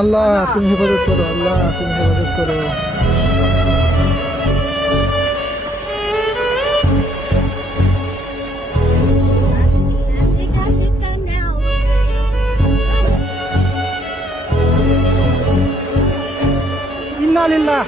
আল্লাহ তুমি হেফাজত করো, আল্লাহ তুমি হেফাজত করো। ইন্না লিল্লাহ।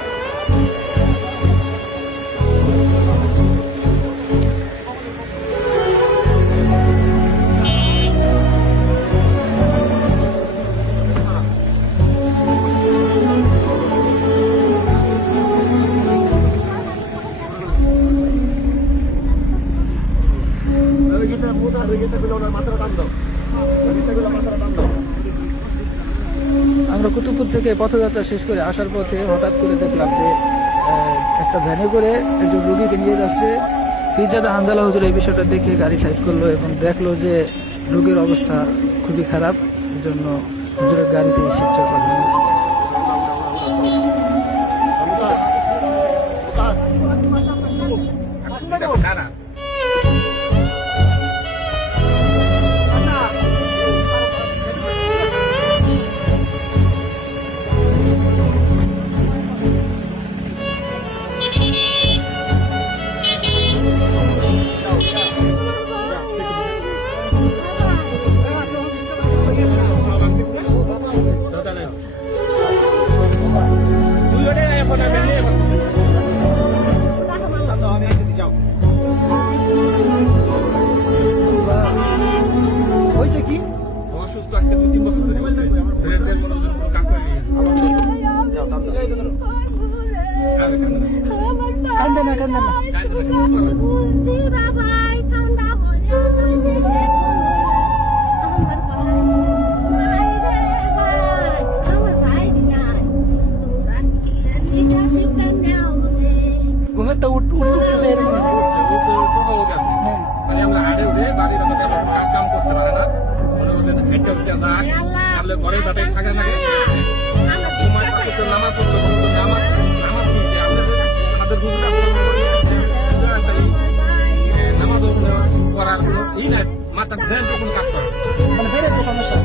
আমরা কুতুবপুর থেকে পথযাত্রা শেষ করে আসার পথে হঠাৎ করে দেখলাম যে একটা ভ্যানে করে একজন রোগীকে নিয়ে যাচ্ছে। পীরজাদা হানজালা হুজুর এই বিষয়টা দেখে গাড়ি সাইড করলো এবং দেখলো যে রোগীর অবস্থা খুবই খারাপ, এই জন্য হুজুরের গাড়িতে শিক্ষা করলো। কান্দে না কান্দে না। ঘুমের তো উঠতেছে আমরা হাড়ে উঠে বাড়ির কাজ কাম করতে পারে না, ঘরে থাকে না, নামাজ পড়তে নামাজ পড়তে আমাদের নামাজ করার ই নাই, মাথা ব্রেন কোনো কাজ করে, মানে বেড়ে সমস্যা।